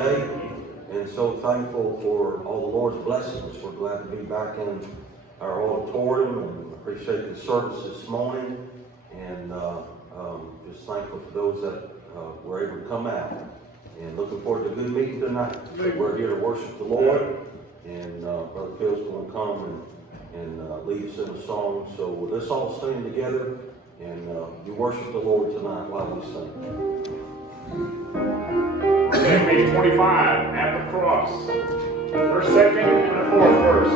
today, and so thankful for all the Lord's blessings. We're glad to be back in our auditorium and appreciate the service this morning, and just thankful for those that were able to come out, and looking forward to a good meeting tonight. So we're here to worship the Lord, and Brother Phil's going to come and lead us in a song. So let's all stand together and you worship the Lord tonight while we sing. Page 25, at the cross. First, second, and the fourth verse.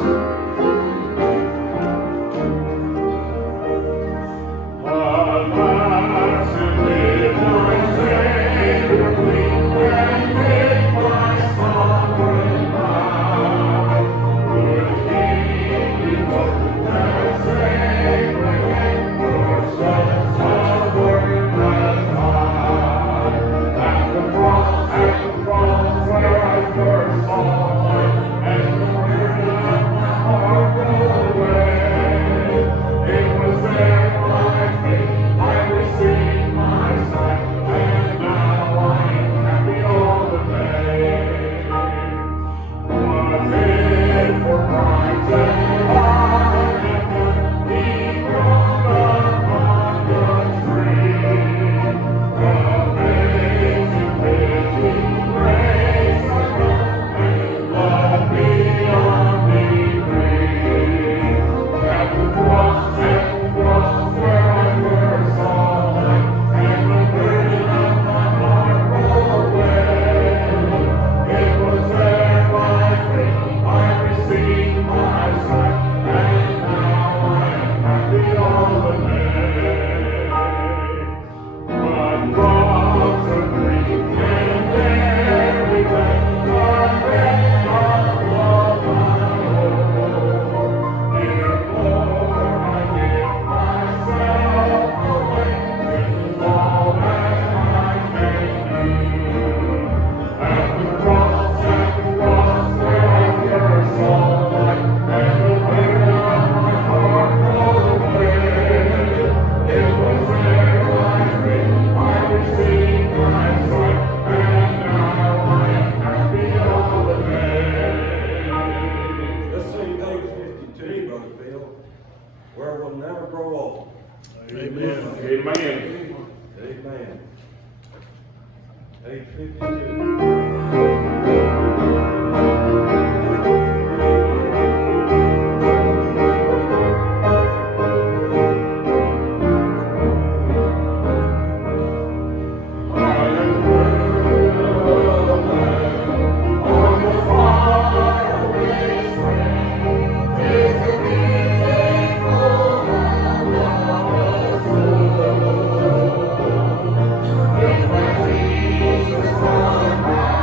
Alas, did my Savior weep and make my sovereign mine? Would He devote that sacred hand for such a work as mine? At the cross where I first saw Him, and the burden of my heart rolled away. It was there by faith I received my sight, and now I am happy all the day. Was it for crimes that I had done, He brought upon the tree? Amazing pity, grace unknown, and love beyond degree. At the cross where I first saw Him, and the burden of my heart rolled away. It was there by faith I received my sight, and now I am happy all the day. But cross of grief and every breath, the breath of love I owe. Dear Lord, I give myself away, this is all that I can do. At the cross where I first saw light, and the burden of my heart rolled away. It was there by faith I received my sight, and now I am happy all the day. Let's sing page 52, Brother Phil, where we'll never grow old. Amen. Amen. Amen. Page 52. Jesus on my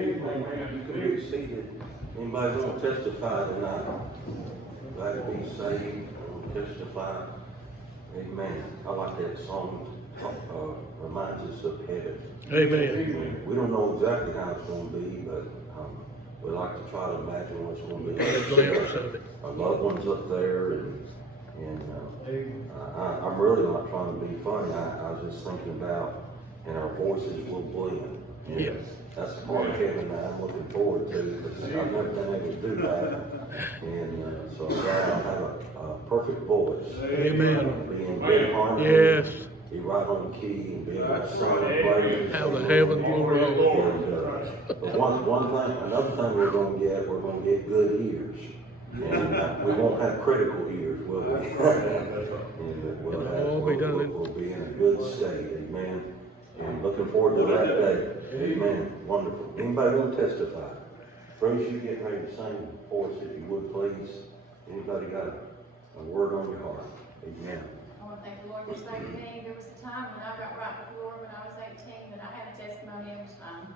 Amen. You can be seated. Anybody want to testify tonight? Glad to be saved, testify. Amen. I like that song. Reminds us of heaven. Amen. We don't know exactly how it's going to be, but we like to try to imagine what's going to be. A glimpse of it. Our loved ones up there, and I'm really not trying to be funny. I was just thinking about, and our voices will blend. And Yes. that's the part of heaven that I'm looking forward to, because I've never been able to do that. And so I'm glad I have a perfect voice. Amen. Be in good harmony. Yes. Be right on key and be able to sing and praise. How the heavens will roll. And, but another thing we're gonna get good ears. And we won't have critical ears, will we? And we'll be in a good state, amen. And looking forward to that day, amen. Wonderful. Anybody want to testify? Bruce, you get ready to sing for us, if you would, please. Anybody got a word on your heart? Amen. I want to thank the Lord for saving me. There was a time when I got right with the Lord when I was 18 that I had a testimony every time.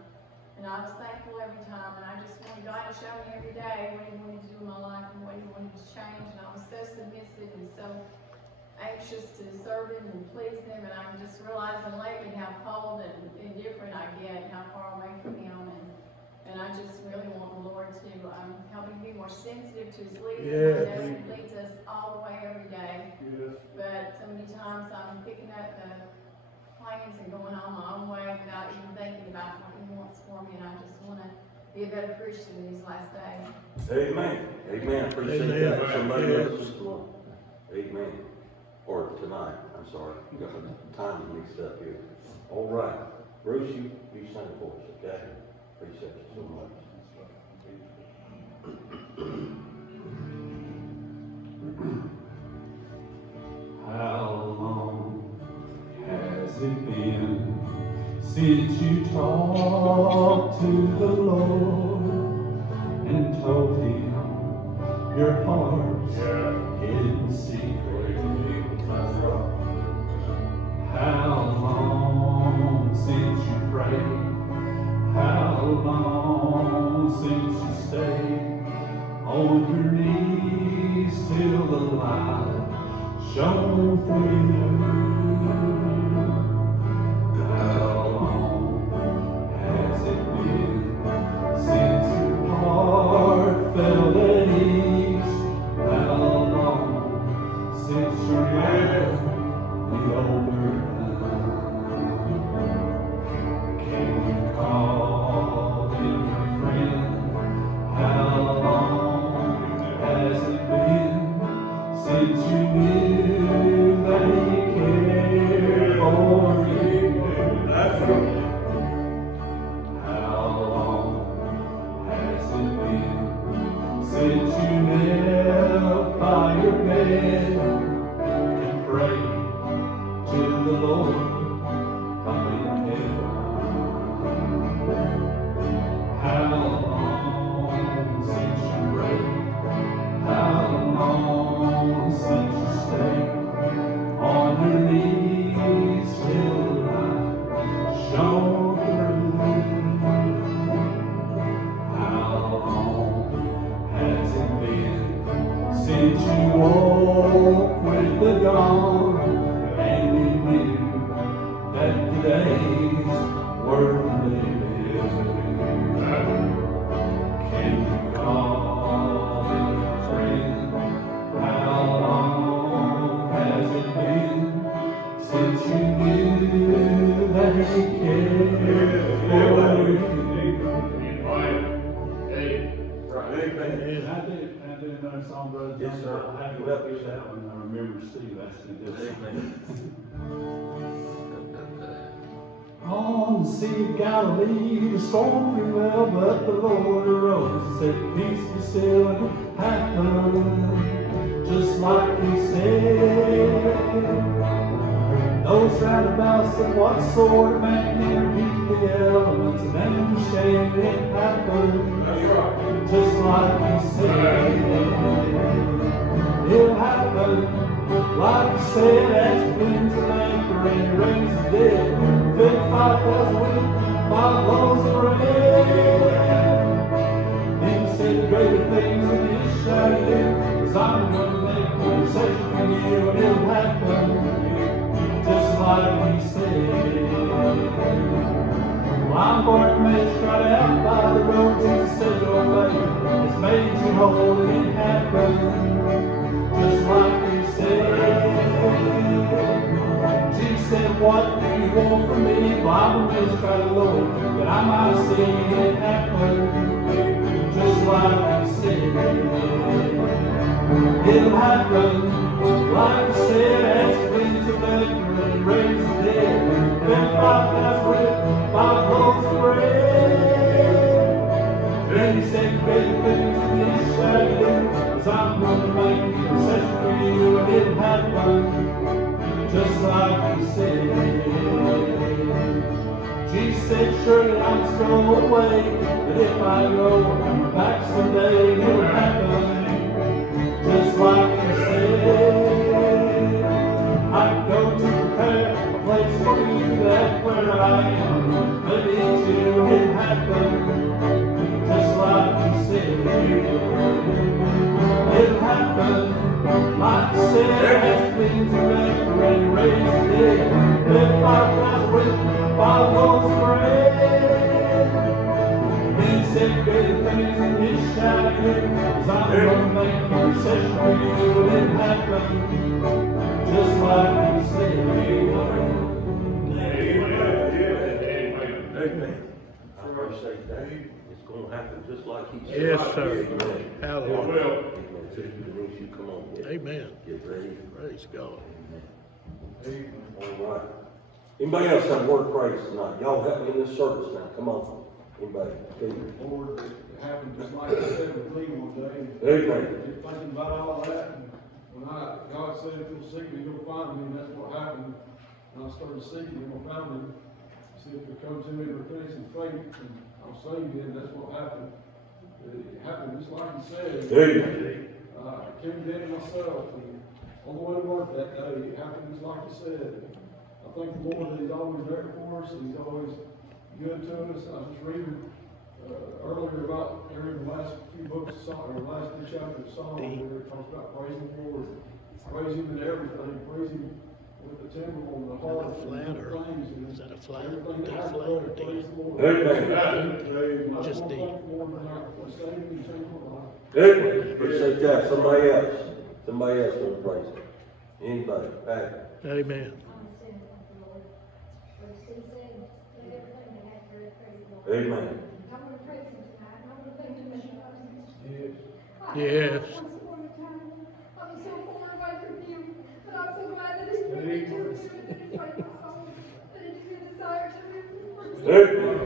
And I was thankful every time. And I just wanted God to show me every day what He wanted to do in my life and what He wanted to change. And I was so submissive and so anxious to serve Him and please Him. And I'm just realizing lately how cold and indifferent I get and how far away from Him. And I just really want the Lord to help me be more sensitive to His leading. Yes. I know He leads us all the way every day. But so many times I'm picking up the plans and going on my own way without even thinking about what He wants for me. And I just want to be a better Christian in these last days. Amen. Amen. Appreciate Amen. that. Somebody Yes. else this morning. Amen. Or tonight. I'm sorry. Got my time mixed up here. All right. Bruce, you sing for us, okay? Appreciate you so much. How long has it been since you talked to the Lord and told Him your heart's hidden secret? How long since you prayed? How long since you stayed on your knees till the light shone through? How long has it been since your heart felt at ease? How long since you left the overcome? Can you call him your friend? How long has it been since you knew that He cared for you? How long has it been since you knelt by your bed and prayed to the Lord up in heaven? How long since you prayed? How long since you stayed on your knees till the light shone through? How long has it been since you walked with the dawn and you knew that the days were living? Can you call him your friend? How long has it been since you knew that He cared for you? I did another song, Brother Yes, John, sir. but I have to help you with that one. I remember Steve asked me this. On the Sea of Galilee, the storm blew well, but the Lord arose and said, peace be still, and it happened just like He said. Those round about said, what sort of man can beat the elements? And angels shame, it happened just like He said. It'll happen like He said, as He cleans the lamp and rains the dead. Fed 5,000 with while it blows the rain. Then he said greater things than this shall you do, 'cause I'm gonna make conversation with you, and it'll happen just like he said. Well, I'm going to make right out by the road. Jesus said your faith has made you whole, and it happened just like he said. Jesus said, what do you want from me? Well, I'm going to make right alone, that I might see it happen just like he said. It'll happen like he said, as he cleans the leper and raised the dead. Then 5,000 with 5 loaves of bread. Then he said, greater things than this shall you do, 'cause I'm going to make intercession for you, and it'll happen just like he said. Jesus said, surely I must go away, but if I go back someday, it'll happen just like he said. I go to prepare a place for you, that where I am, maybe it'll happen just like he said. It'll happen like he said, as things are ready, raised the dead. Then 5,000 with 5 loaves of bread. Then he said, greater things than this shall you do, 'cause I'm gonna make intercession for you, and it'll happen just like he said. Amen. I appreciate that. It's gonna happen just like he said. Yes, sir. Amen. Hallelujah. Amen. Sister Denise, you come on. Amen. Get ready. Praise God. All right. Anybody else have a word of praise tonight? Y'all help me in this service now. Come on. Anybody? Steve. Lord, it happened just like I said with me one day. Amen. You're thinking about all that, and when God said, if you'll seek me, you'll find me, and that's what happened. And I started seeking him, I found him. He said, if you come to me in repentance and faith, and I'll save you, and that's what happened. It happened just like he said. Amen. I came in myself, and on the way to work that day, it happened just like he said. I thank the Lord that he's always there for us, and he's always good to us. I was just reading earlier about the last few books of Psalm, or the last few chapters of Psalm, where it talks about praising the Lord. Praise him in everything. Praise him with the timbre on the heart and Flat the or- things. And is that a flat? everything that Deep happens, flat or praise deep? the Lord. Amen. Just Just deep. deep. Lord, for saving and changing my life. Amen. Appreciate that. Somebody else. Somebody else gonna praise him. Anybody? Back. Amen. Amen. Yes. Amen.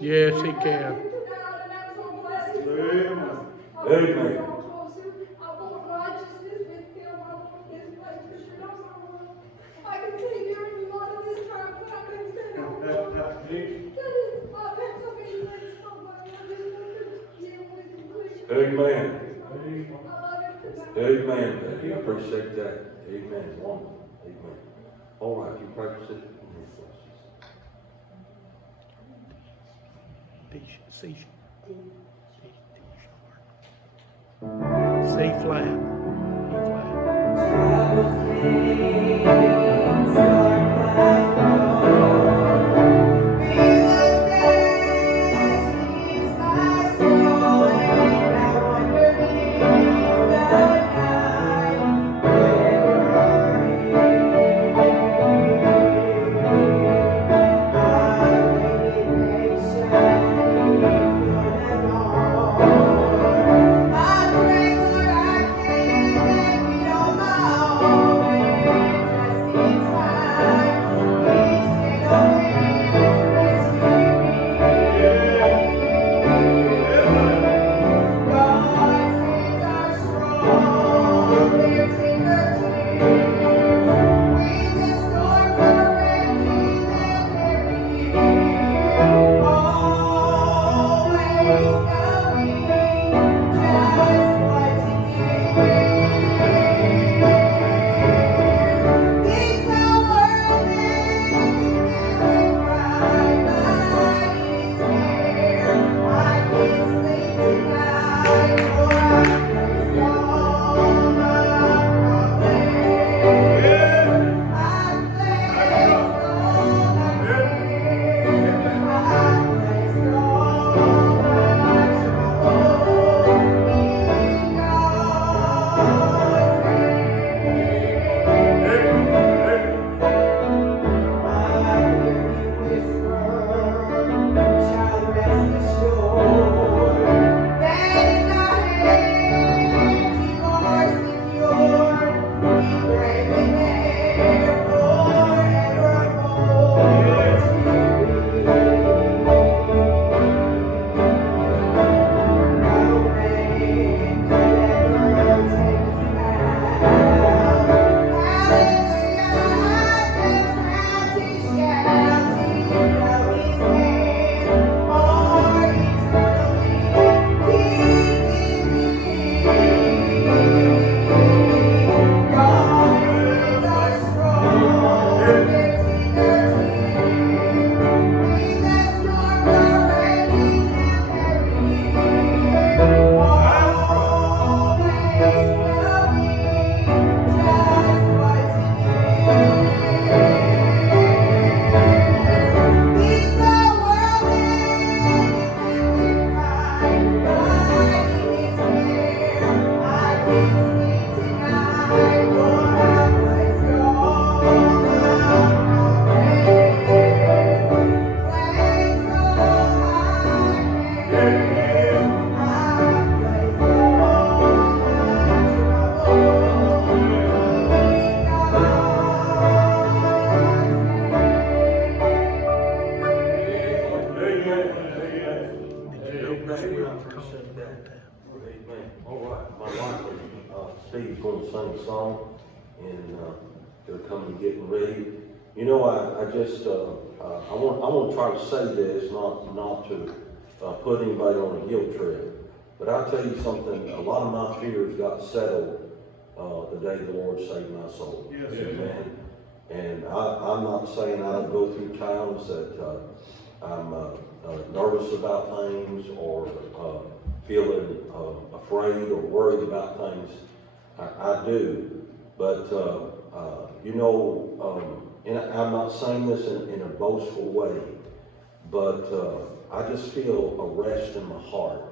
Yes, he can. Amen. Amen. Amen. I appreciate that. Amen. Wonderful. Amen. All right, you practice it. C flat. E flat. I pray, Lord, I can't going to sing a song, and they're coming getting ready. You know, I want to try to say this, not to put anybody on a guilt trip, but I'll tell you something. A lot of my fears got settled the day the Lord saved my soul. Yes. Amen. And I'm not saying I go through times that I'm nervous about things or feeling afraid or worried about things. I do, but you know, and I'm not saying this in a boastful way, but I just feel a rest in my heart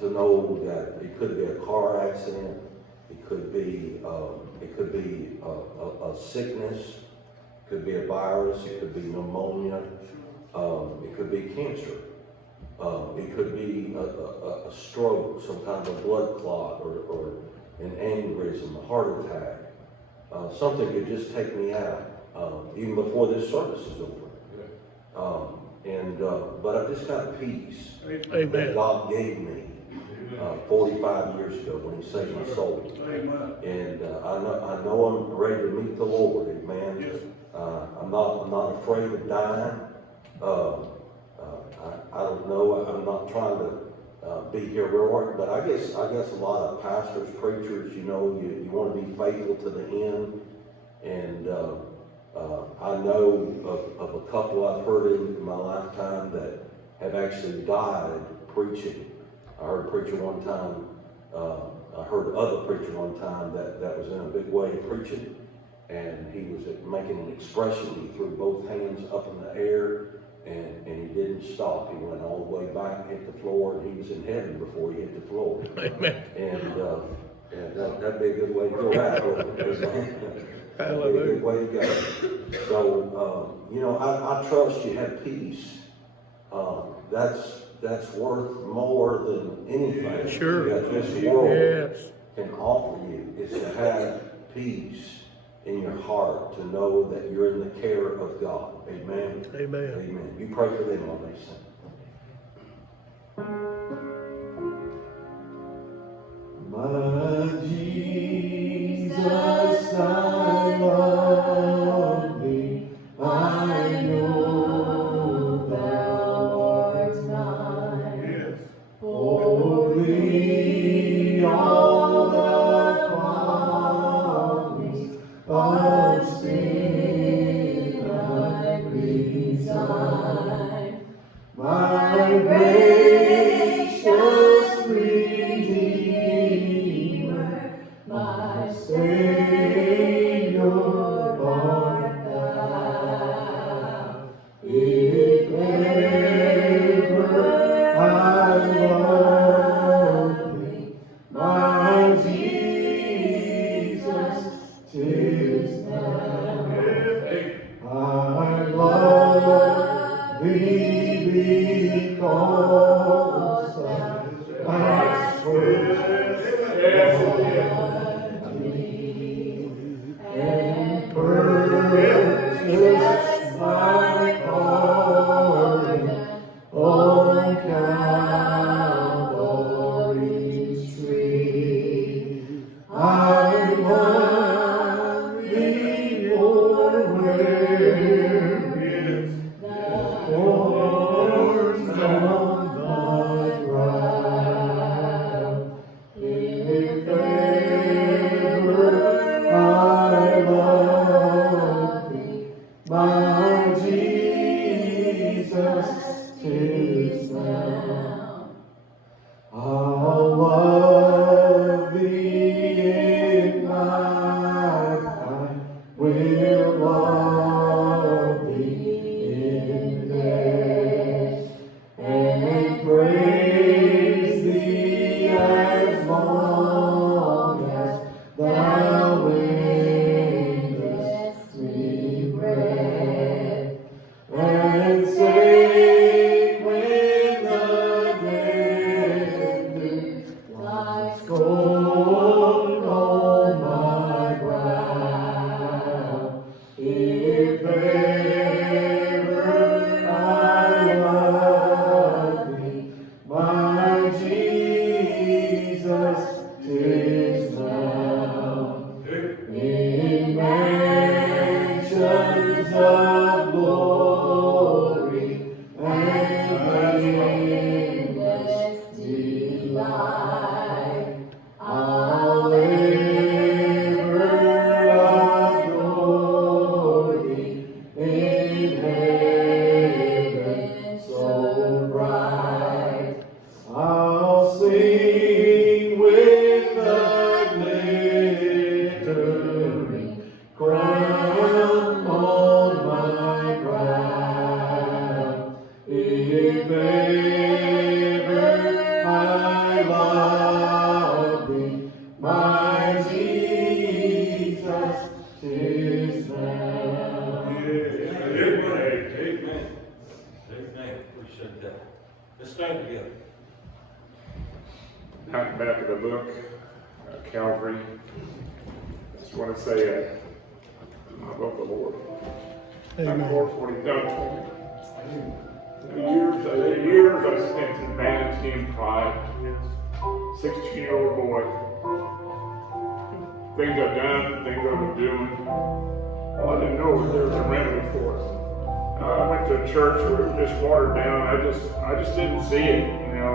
to know that it could be a car accident, it could be a sickness, it could be a virus, it could be pneumonia, it could be cancer, it could be a stroke, some kind of a blood clot, or an aneurysm, a heart attack. Something could just take me out, even before this service is over. But I just got peace that Amen. God gave me 45 years ago when He saved my soul. Amen. And I know I'm ready to meet the Lord. Amen. Yes. I'm not afraid of dying. I don't know. I'm not trying to be heroic, but I guess a lot of pastors, preachers, you know, you want to be faithful to the end. And I know of a couple I've heard in my lifetime that have actually died preaching. I heard a preacher one time, I heard other preacher one time that was in a big way preaching, and he was making an expression. He threw both hands up in the air, and he didn't stop. He went all the way back, hit the floor, and he was in heaven before he hit the floor. Amen. And that'd be a good way to go out. That'd be a good way to go. So, you know, I trust you have peace. That's worth more than anything Sure. that this world Yes. can offer you, is to have peace in your heart, to know that you're in the care of God. Amen. Amen. Amen. You pray for them while they sing. My Jesus, I love thee. I know thou art mine. For thee all the follies of sin I resign. My gracious Redeemer, my Savior art thou. If ever I love thee, my Jesus, 'tis thou. I love thee because thou hast first loved me and purchased my pardon on Calvary's tree. I love thee for where thorns on thy brow. If Appreciate that. Let's stand together. At the back of the book, Calvary. Just want to say, I love the Lord. Thank the Lord for what He's done for me. The years I spent in vanity and pride. 16-year-old boy. Things I've done, things I was doing. All I didn't know was there was a remedy for it. I went to a church where it was just watered down. I just didn't see it. You know,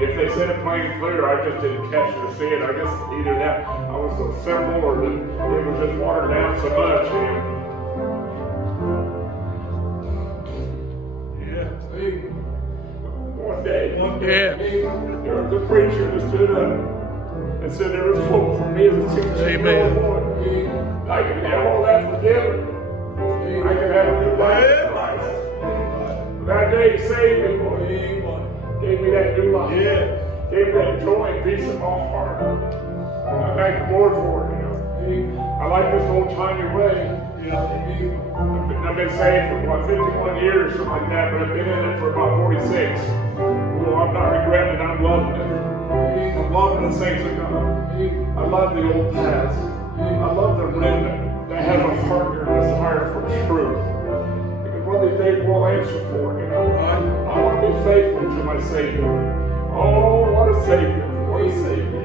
if they said it plain and clear, I just didn't catch it or see it. I guess either that I was so simple or that it was just watered down so much. One day, Yes. there was a preacher that stood up and said there was hope for me as a 16-year-old boy. I can have all that forgiven. I can have a new life in Christ. That day He saved me, boy. Gave me that new life. Gave me that joy and peace in my heart. I thank the Lord for it, I like this old-timey way. I've been saved for about 51 years, something like that, but I've been in it for about 46. Well, I'm not regretting it, I'm loving it. I'm loving the saints of God. I love the old paths. I love the remnant that has a hunger and desire for truth. Because one of these days we'll answer for it, I want to be faithful to my Savior. Oh, what a Savior. What a Savior.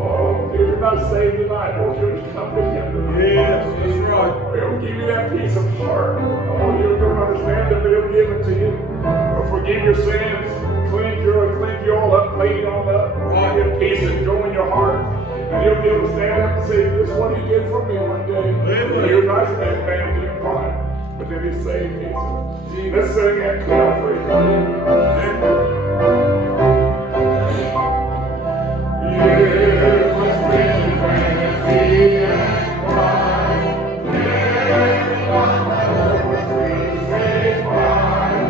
Oh, if you're not saved tonight, won't you just come to Him tonight? Yes, that's right. He'll give you that peace of heart. Oh, you don't understand it, but He'll give it to you. He'll forgive your sins, cleanse you all up, clean you all up. Right. Give peace and joy in your heart. And He'll be able to stand up and say, this is what He did for me one day. Here's I spent vanity and pride. But then He saved me. Let's sing at Calvary. Years was spent in vanity and pride. Everyone my hope was free, sanctified.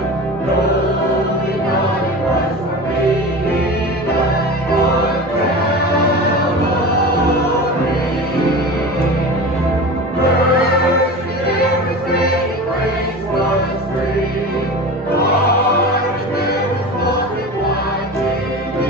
Knowing God it was for me, He died on Calvary. Mercy never failed, grace was free. Pardon never multiplied to me.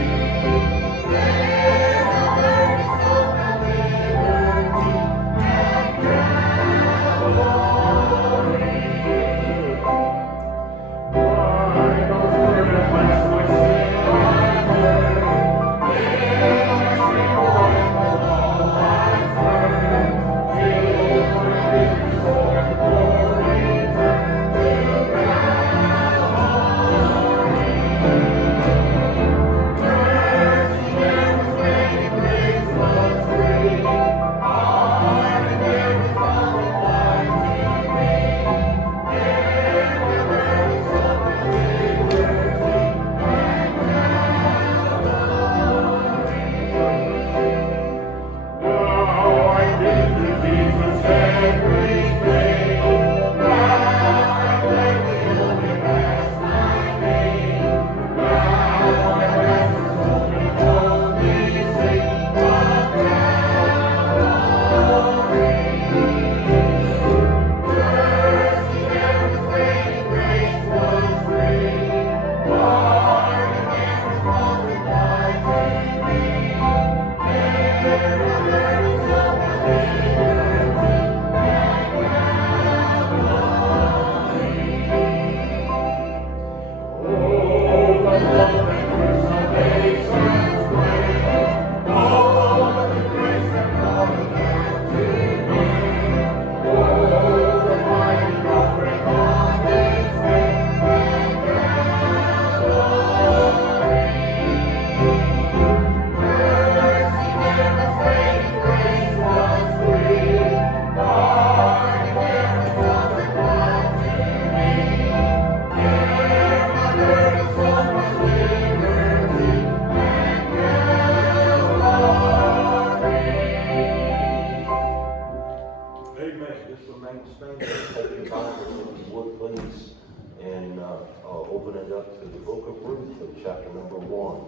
Open it up to the book of Ruth in chapter number 1.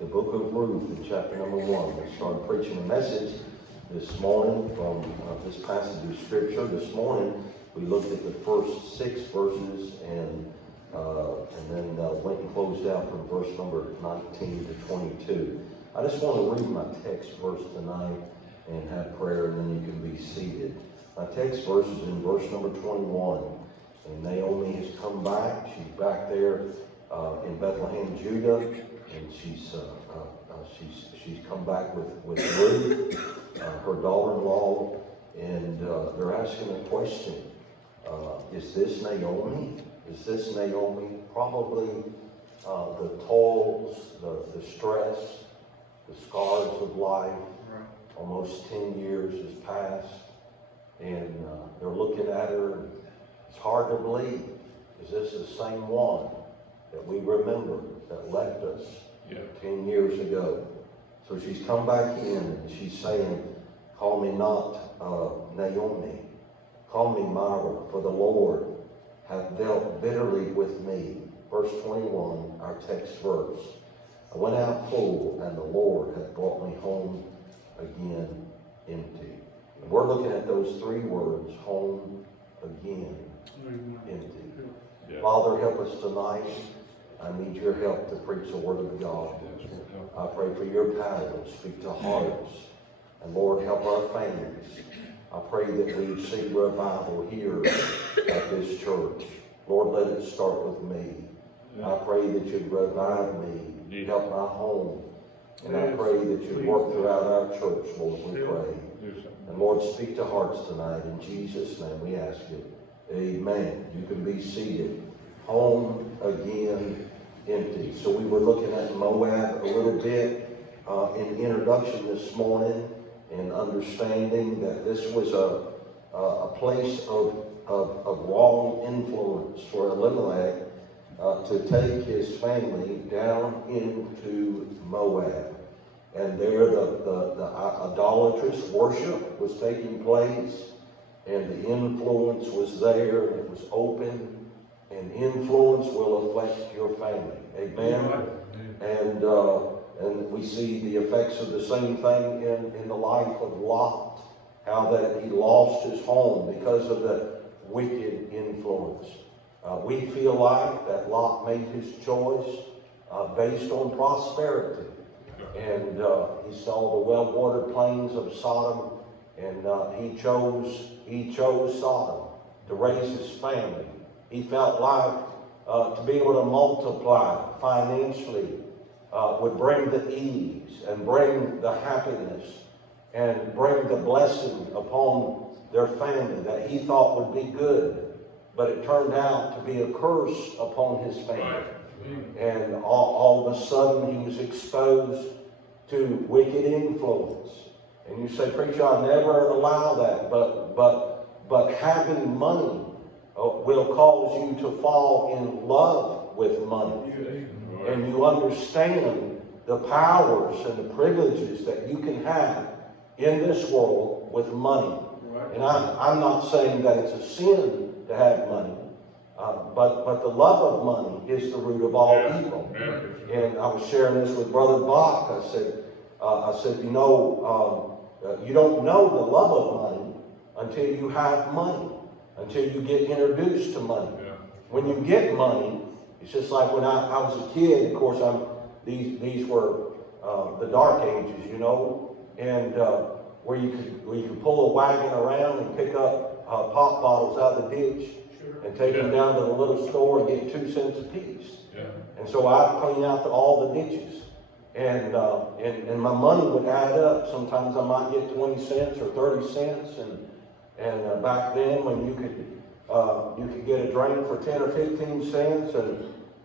The book of Ruth in chapter number 1. We started preaching a message this morning from this passage of scripture. This morning we looked at the first 6 verses and and then went and closed out from verse number 19 to 22. I just want to read my text verse tonight and have prayer, and then you can be seated. My text verse is in verse number 21. And Naomi has come back. She's back there in Bethlehem, Judah, and she's come back with Ruth, her daughter-in-law, and they're asking a question. Is this Naomi? Is this Naomi? Probably the toils, the stress, the scars of life. Almost 10 years has passed, and they're looking at her, and it's hard to believe. Is this the same one that we remember that left us 10 years ago? So she's come back in, and she's saying, call me not Naomi, call me Mara, for the Lord hath dealt bitterly with me. Verse 21, our text verse. I went out full, and the Lord hath brought me home again empty. And we're looking at those three words, home again empty. Yeah. Father, help us tonight. I need your help to preach the word of God. I pray for your power to speak to hearts. And Lord, help our families. I pray that we see revival here at this church. Lord, let it start with me. I pray that you'd revive me, help my home. And I pray that you'd work throughout our church, Lord, we pray. And Lord, speak to hearts tonight. In Jesus' name we ask it. Amen. You can be seated. Home again empty. So we were looking at Moab a little bit in the introduction this morning, and understanding that this was a place of wrong influence for Elimelech to take his family down into Moab. And there the idolatrous worship was taking place, and the influence was there, and it was open, and influence will affect your family. Amen? And we see the effects of the same thing in the life of Lot, how that he lost his home because of the wicked influence. We feel like that Lot made his choice based on prosperity. And he saw the well-watered plains of Sodom, and he chose Sodom to raise his family. He felt like to be able to multiply financially would bring the ease and bring the happiness and bring the blessing upon their family that he thought would be good. But it turned out to be a curse upon his family. And all of a sudden he was exposed to wicked influence. And you say, preacher, I never allow that. But having money will cause you to fall in love with money. And you understand the powers and the privileges that you can have in this world with money. And I'm not saying that it's a sin to have money, but the love of money is the root of all evil. And I was sharing this with Brother Bach. I said, you don't know the love of money until you have money, until you get introduced to money. When you get money, it's just like when I was a kid. Of course, these were the dark ages, and where you could pull a wagon around and pick up pop bottles out of the ditch and take them down to the little store and get 2 cents a piece. And so I'd clean out all the ditches, and my money would add up. Sometimes I might get 20 cents or 30 cents, and back then when you could get a drink for 10 or 15 cents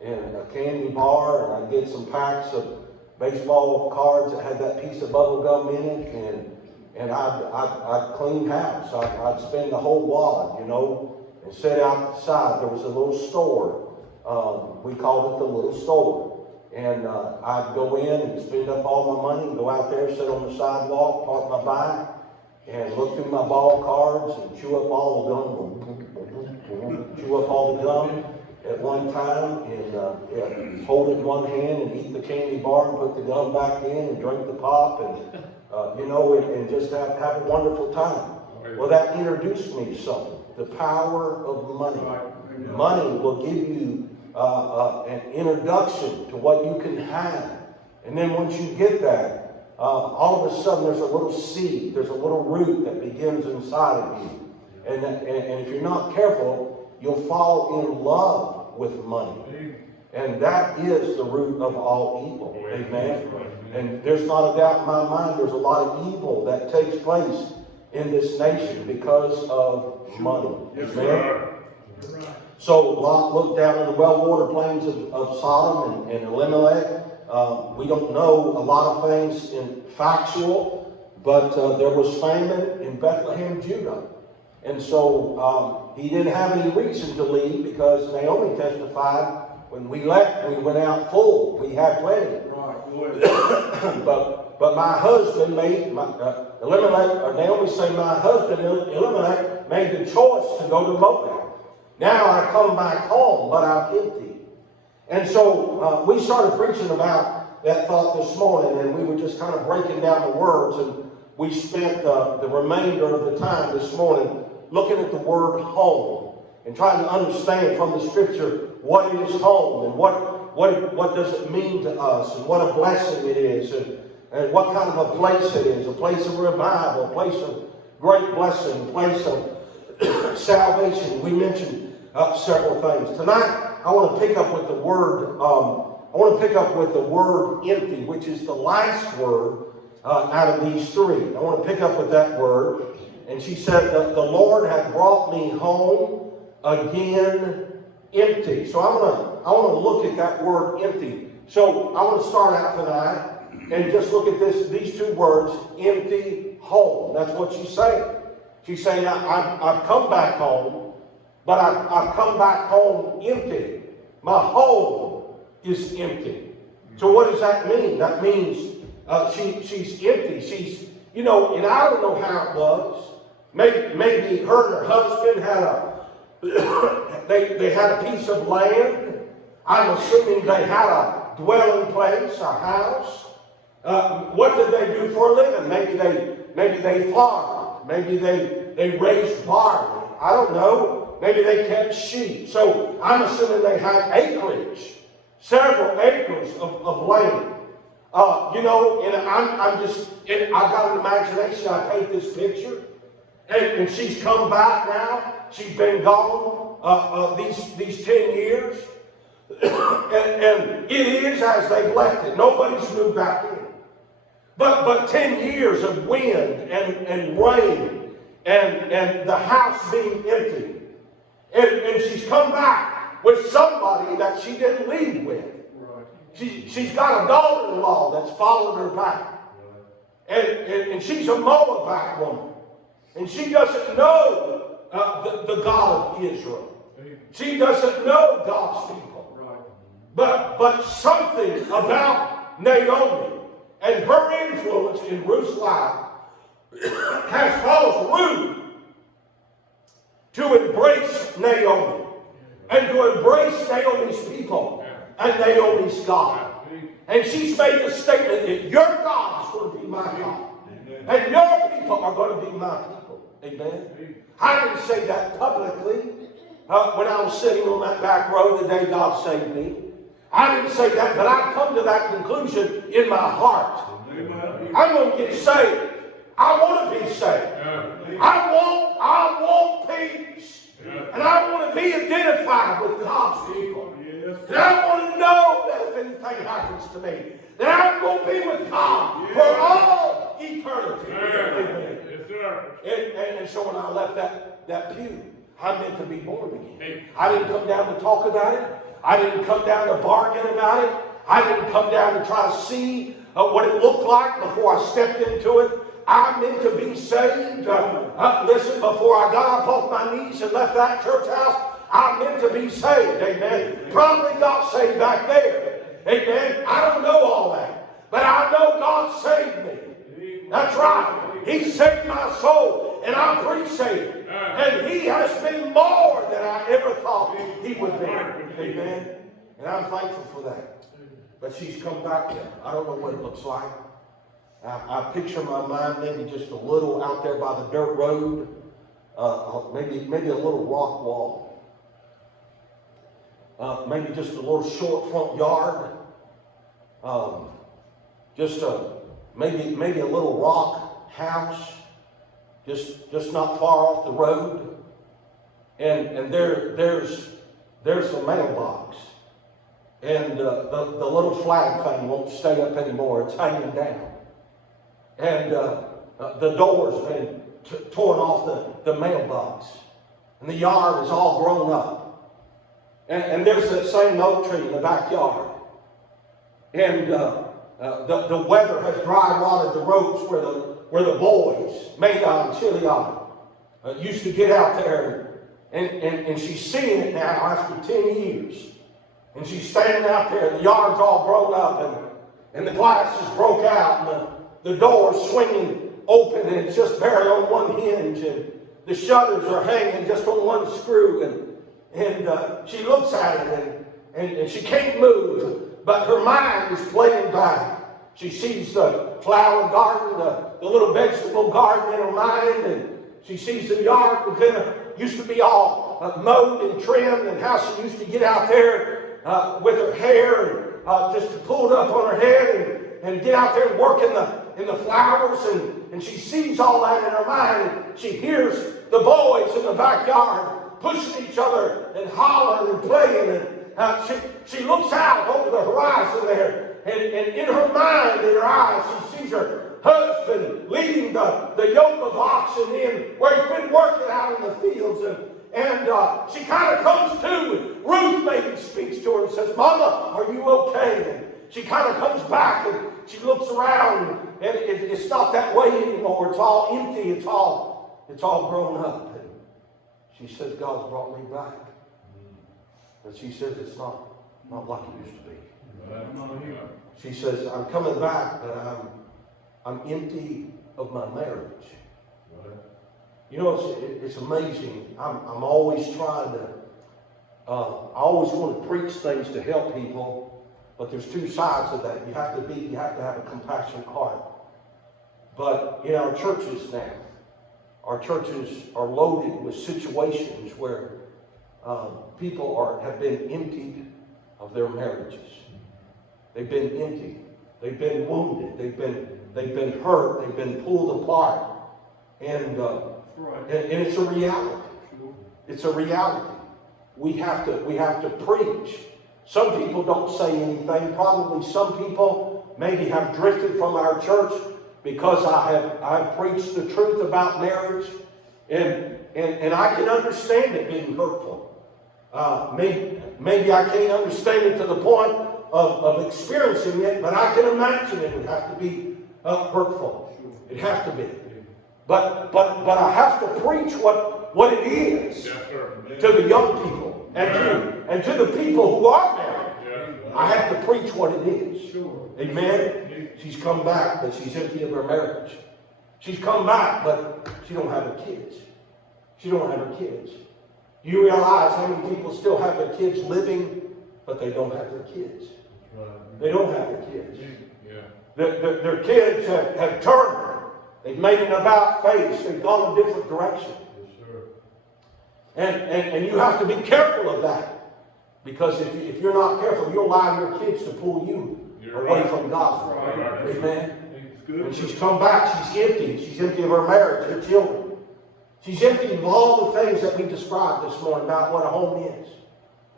and a candy bar, and I'd get some packs of baseball cards that had that piece of bubble gum in it, and I'd clean house. I'd spend the whole wad, and sit outside. There was a little store. We called it the little store. And I'd go in and spend up all my money and go out there, sit on the sidewalk, park my bike, and look through my ball cards and chew up all the gum at one time, and hold it in one hand and eat the candy bar and put the gum back in and drink the pop and and just have a wonderful time. Well, that introduced me to something. The power of money. Money will give you an introduction to what you can have. And then once you get that, all of a sudden there's a little seed, there's a little root that begins inside of you. And if you're not careful, you'll fall in love with money. And that is the root of all evil. Amen. And there's not a doubt in my mind, there's a lot of evil that takes place in this nation because of money. Amen. So Lot looked down in the well-watered plains of Sodom and Elimelech. We don't know a lot of things in factual, but there was famine in Bethlehem, Judah. And so he didn't have any reason to leave because Naomi testified, when we left, we went out full. We had plenty. But my husband made, Naomi said, my husband Elimelech made the choice to go to Moab. Now I come back home, but I'm empty. And so we started preaching about that thought this morning, and we were just kind of breaking down the words, and we spent the remainder of the time this morning looking at the word home and trying to understand from the scripture what is home and what does it mean to us and what a blessing it is and what kind of a place it is, a place of revival, a place of great blessing, a place of salvation. We mentioned several things. Tonight, I want to pick up with the word, empty, which is the last word out of these three. I want to pick up with that word. And she said that the Lord hath brought me home again empty. So I want to look at that word empty. So I want to start out tonight and just look at these two words, empty, home. That's what she's saying. She's saying, I've come back home, but I've come back home empty. My home is empty. So what does that mean? That means she's empty. She's, and I don't know how it was. Maybe her and her husband had they had a piece of land. I'm assuming they had a dwelling place, a house. What did they do for a living? Maybe they farmed. Maybe they raised barley. I don't know. Maybe they kept sheep. So I'm assuming they had acreage, several acres of land. And I've got an imagination. I paint this picture. And she's come back now. She's been gone these 10 years. and it is as they've left it. Nobody's moved back in. But 10 years of wind and rain and the house being empty. And she's come back with somebody that she didn't leave with. She's got a daughter-in-law that's followed her back. And she's a Moabite woman. And she doesn't know the God of Israel. She doesn't know God's people. But something about Naomi and her influence in Ruth's life has caused Ruth to embrace Naomi and to embrace Naomi's people and Naomi's God. And she's made the statement that your God is going to be my God. And your people are going to be my people. Amen. I didn't say that publicly when I was sitting on that back row the day God saved me. I didn't say that, but I come to that conclusion in my heart. I'm going to get saved. I want to be saved. I want peace. And I want to be identified with God's people. And I want to know that if anything happens to me, that I'm going to be with God for all eternity. Amen. And so when I left that pew, I meant to be born again. I didn't come down to talk about it. I didn't come down to bargain about it. I didn't come down to try to see what it looked like before I stepped into it. I meant to be saved. Listen, before I got up off my knees and left that church house, I meant to be saved. Amen. Probably got saved back there. Amen. I don't know all that. But I know God saved me. That's right. He saved my soul. And I appreciate it. And He has been more than I ever thought He would be. Amen. And I'm thankful for that. But she's come back there. I don't know what it looks like. I picture in my mind maybe just a little out there by the dirt road. Maybe a little rock wall. maybe just a little short front yard, maybe a little rock house, just not far off the road, and there's a mailbox, and the little flag thing won't stay up anymore. It's hanging down, and the door's been torn off the mailbox, and the yard is all grown up. And there's that same oak tree in the backyard. And the weather has dry rotted the ropes where the boys, Maida and Chilion, used to get out there. And she's seeing it now after 10 years. And she's standing out there, and the yard's all grown up, and the glass is broke out, and the door's swinging open, and it's just barely on one hinge, and the shutters are hanging just on one screw, and she looks at it, and she can't move, but her mind is playing back. She sees the flower garden, the little vegetable garden in her mind, and she sees the yard that used to be all mowed and trimmed, and how she used to get out there with her hair and just to pull it up on her head and get out there and work in the flowers, and she sees all that in her mind, and she hears the boys in the backyard pushing each other and hollering and playing, and she looks out over the horizon there, and in her mind, in her eyes, she sees her husband leading the yoke of oxen in where he's been working out in the fields, and she kind of comes to. Ruth maybe speaks to her and says, "Mama, are you okay?" And she kind of comes back and she looks around, and it's not that way anymore. It's all empty. It's all grown up. And she says, "God's brought me back." And she says, "It's not like it used to be." She says, "I'm coming back, but I'm empty of my marriage." You know, it's amazing. I'm always trying to. I always want to preach things to help people, but there's two sides of that. You have to have a compassionate heart. But in our churches now, our churches are loaded with situations where people have been emptied of their marriages. They've been emptied. They've been wounded. They've been hurt. They've been pulled apart. And it's a reality. It's a reality. We have to preach. Some people don't say anything. Probably some people maybe have drifted from our church because I have preached the truth about marriage, and I can understand it being hurtful. Maybe I can't understand it to the point of experiencing it, but I can imagine it would have to be hurtful. It has to be. But I have to preach what it is to the young people and to the people who are married. I have to preach what it is. Amen. She's come back, but she's empty of her marriage. She's come back, but she don't have her kids. She don't have her kids. You realize how many people still have their kids living, but they don't have their kids. They don't have their kids. Their kids have turned. They've made an about face. They've gone a different direction. And you have to be careful of that. Because if you're not careful, you'll allow your kids to pull you away from God. Amen. And she's come back. She's empty. She's empty of her marriage, her children. She's empty of all the things that we described this morning about what a home is.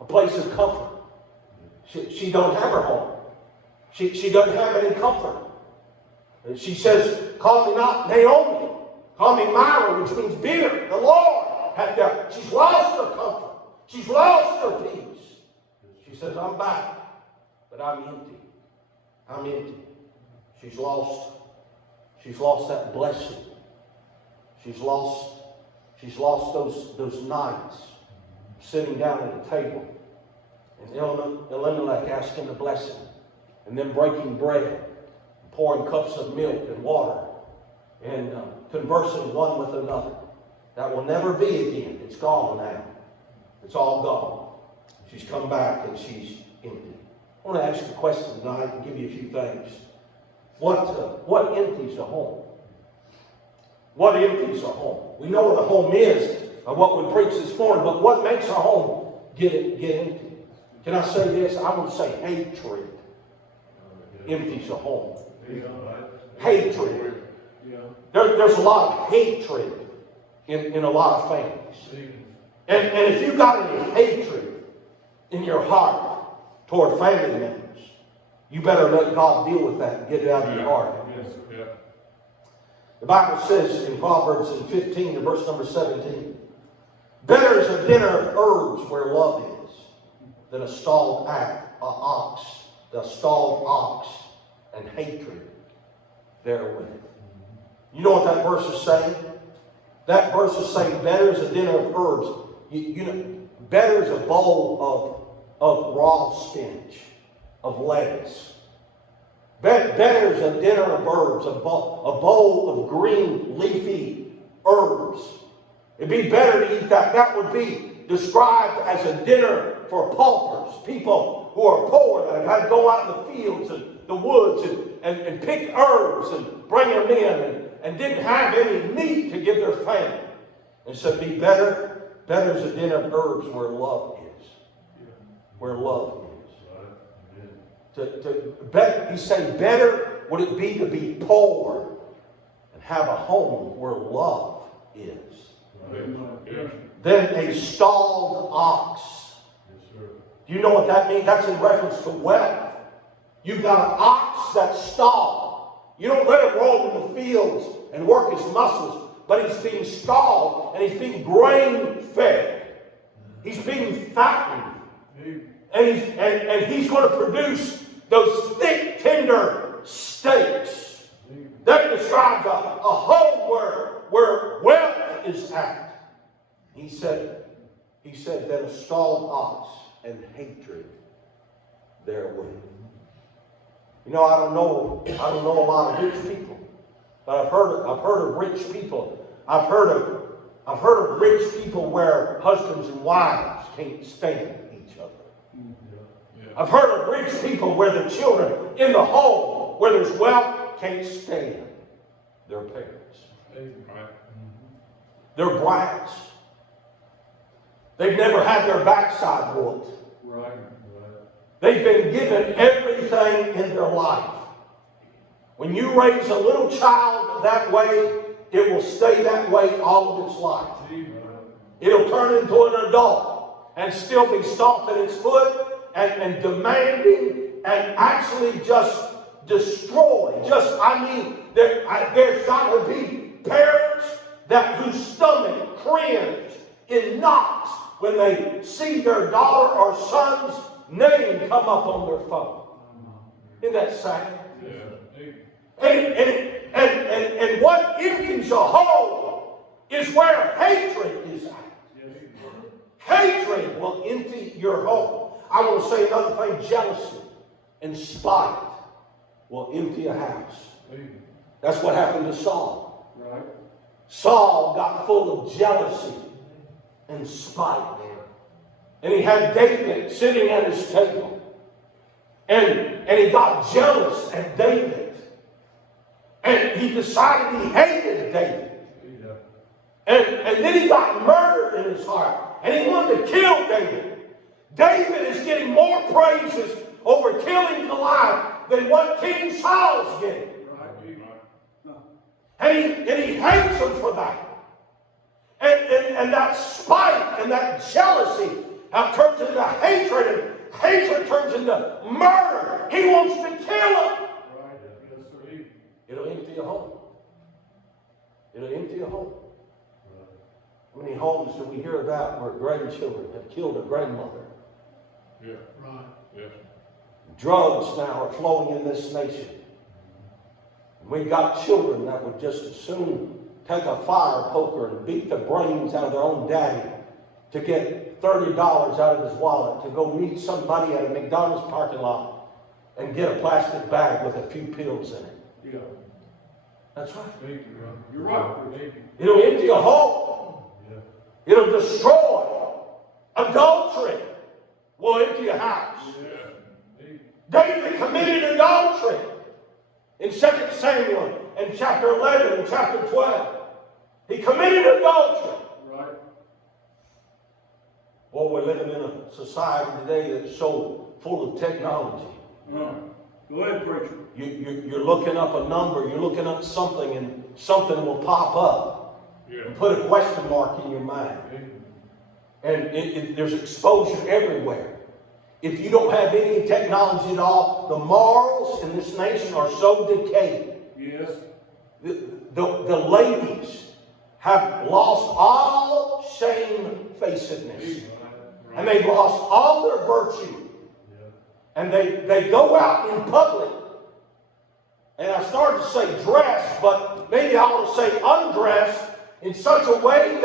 A place of comfort. She don't have her home. She doesn't have any comfort. And she says, "Call me not Naomi. Call me Mara," which means bitter. The Lord had done. She's lost her comfort. She's lost her peace. She says, "I'm back, but I'm empty. I'm empty." She's lost that blessing. She's lost those nights sitting down at the table and Elimelech asking the blessing, and then breaking bread, pouring cups of milk and water, and conversing one with another. That will never be again. It's gone now. It's all gone. She's come back and she's empty. I want to ask you a question tonight and give you a few things. What empties a home? What empties a home? We know what a home is, or what we preached this morning, but what makes a home get empty? Can I say this? I want to say hatred empties a home. Hatred. There's a lot of hatred in a lot of families. And if you've got any hatred in your heart toward family members, you better let God deal with that and get it out of your heart. The Bible says in Proverbs 15 and verse number 17, better is a dinner of herbs where love is than a stalled ox and hatred therewith. You know what that verse is saying? That verse is saying better is a dinner of herbs. You know, better is a bowl of raw spinach, of lettuce. Better is a dinner of herbs, a bowl of green leafy herbs. It'd be better to eat that. That would be described as a dinner for paupers, people who are poor that have had to go out in the fields and the woods and pick herbs and bring them in and didn't have any meat to give their family. And so it'd be better is a dinner of herbs where love is. Where love is. He's saying better would it be to be poor and have a home where love is than a stalled ox. Do you know what that means? That's in reference to wealth. You've got an ox that's stalled. You don't let him roam in the fields and work his muscles, but he's being stalled and he's being grain fed. He's being fattened. And he's going to produce those thick, tender steaks. That describes a home where wealth is at. He said that a stalled ox and hatred therewith. You know, I don't know a lot of rich people, but I've heard of rich people. I've heard of rich people where husbands and wives can't stand each other. I've heard of rich people where the children in the home, where there's wealth, can't stand their parents. They're brats. They've never had their backside whooped. They've been given everything in their life. When you raise a little child that way, it will stay that way all of its life. It'll turn into an adult and still be stomping its foot and demanding and actually just destroy. There's got to be parents whose stomach cringe in knots when they see their daughter or son's name come up on their phone. Isn't that sad? And what empties a home is where hatred is at. Hatred will empty your home. I want to say another thing, jealousy and spite will empty a house. That's what happened to Saul. Saul got full of jealousy and spite. And he had David sitting at his table. And he got jealous at David. And he decided he hated David. And then he got murder in his heart. And he wanted to kill David. David is getting more praises over killing Goliath than what King Saul's getting. And he hates him for that. And that spite and that jealousy turns into hatred, and hatred turns into murder. He wants to kill him. It'll empty a home. It'll empty a home. How many homes do we hear about where grandchildren have killed a grandmother? Drugs now are flowing in this nation. We've got children that would just as soon take a fire poker and beat the brains out of their own daddy to get $30 out of his wallet to go meet somebody at a McDonald's parking lot and get a plastic bag with a few pills in it. That's right. You're right. It'll empty a home. It'll destroy. Adultery will empty a house. David committed adultery in 2 Samuel in chapter 11 and chapter 12. He committed adultery. Boy, we're living in a society today that's so full of technology. Right. Go ahead, preacher. You're looking up a number, you're looking up something, and something will pop up and put a question mark in your mind. And there's exposure everywhere. If you don't have any technology at all, the morals in this nation are so decayed. Yes. The ladies have lost all shamefacedness. And they've lost all their virtue. And they go out in public. And I started to say dress, but maybe I ought to say undress in such a way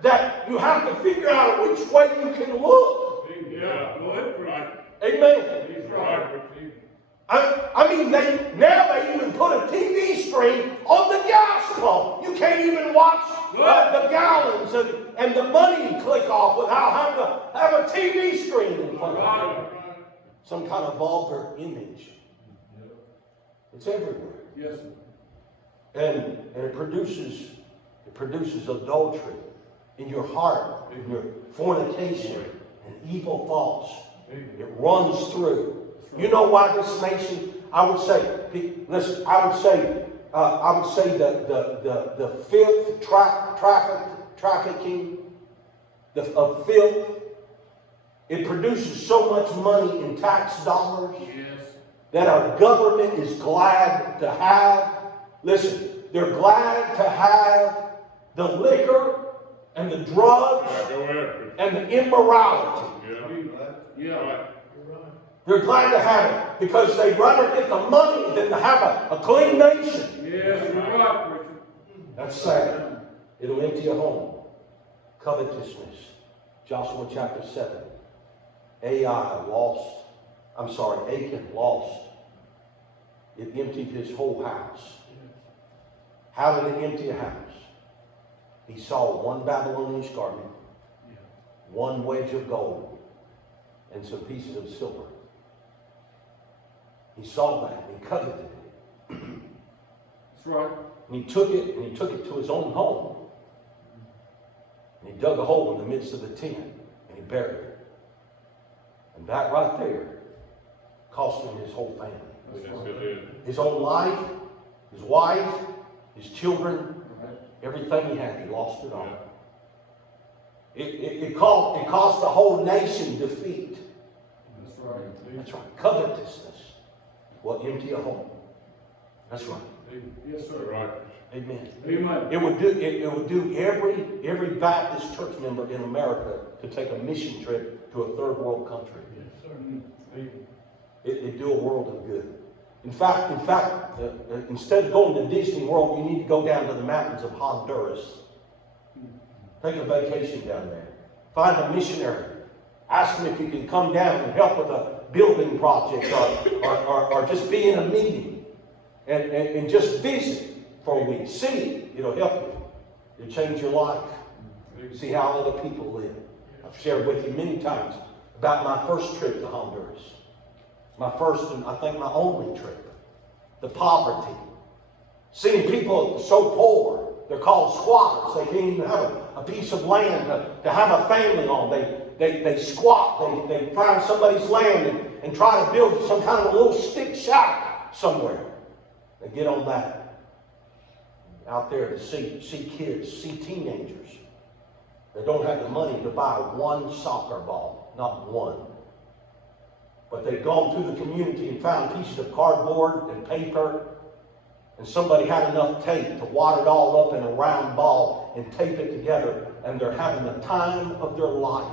that you have to figure out which way you can look. Yeah, go ahead, preacher. Amen. He's right. I mean, they even put a TV screen on the gas pump. You can't even watch the gallons and the money click off without having to have a TV screen in front of you. Some kind of vulgar image. It's everywhere. Yes. And it produces adultery in your heart, in your fornication and evil thoughts. It runs through. You know why this nation? I would say the filth, trafficking, of filth. It produces so much money in tax dollars that our government is glad to have. Listen, they're glad to have the liquor and the drugs and the immorality. Yeah. They're glad to have it because they'd rather get the money than to have a clean nation. Yes, you're right, preacher. That's sad. It'll empty a home. Covetousness. Joshua chapter 7. Achan lost. It emptied his whole house. How did it empty a house? He saw one Babylonian garment, one wedge of gold, and some pieces of silver. He saw that and he coveted it. That's right. And he took it to his own home. And he dug a hole in the midst of the tent and he buried it. And that right there cost him his whole family. His own life, his wife, his children, everything he had, he lost it all. It cost the whole nation defeat. That's right. That's right. Covetousness will empty a home. That's right. Yes, sir. Right. Amen. Amen. It would do every Baptist church member in America to take a mission trip to a third world country. Yes, sir. It'd do a world of good. In fact, instead of going to Disney World, you need to go down to the mountains of Honduras. Take a vacation down there. Find a missionary. Ask him if you can come down and help with a building project or just be in a meeting and just visit for a week. See it. It'll help you. It'll change your life. See how other people live. I've shared with you many times about my first trip to Honduras. My first and I think my only trip. The poverty. Seeing people so poor. They're called squatters. They can't even have a piece of land to have a family on. They squat. They find somebody's land and try to build some kind of a little stick shack somewhere. They get on that. Out there to see kids, see teenagers. They don't have the money to buy one soccer ball. Not one. But they've gone through the community and found pieces of cardboard and paper. And somebody had enough tape to wad it all up in a round ball and tape it together. And they're having the time of their life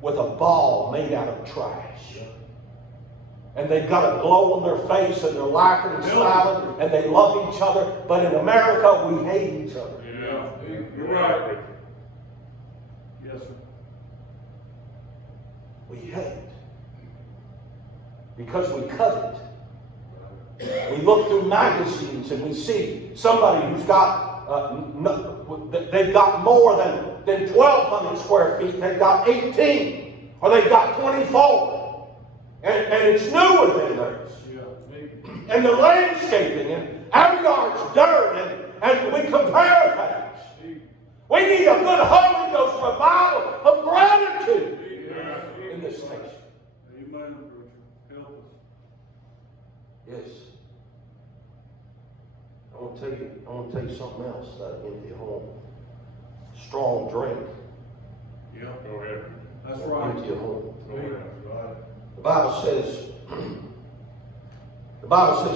with a ball made out of trash. And they've got a glow on their face and they're laughing and smiling and they love each other. But in America, we hate each other. Yeah, you're right. Yes, sir. We hate. Because we covet. We look through magazines and we see somebody who's got, they've got more than 1,200 square feet. They've got 18 or they've got 24. And it's newer than theirs. And the landscaping and our yard's dirt and we compare things. We need a good Holy Ghost revival of gratitude. Amen, preacher. Help us. Yes. I want to tell you something else that empty home. Strong drink. Yeah. Go ahead. That's will right. empty a home. Go ahead. The Bible says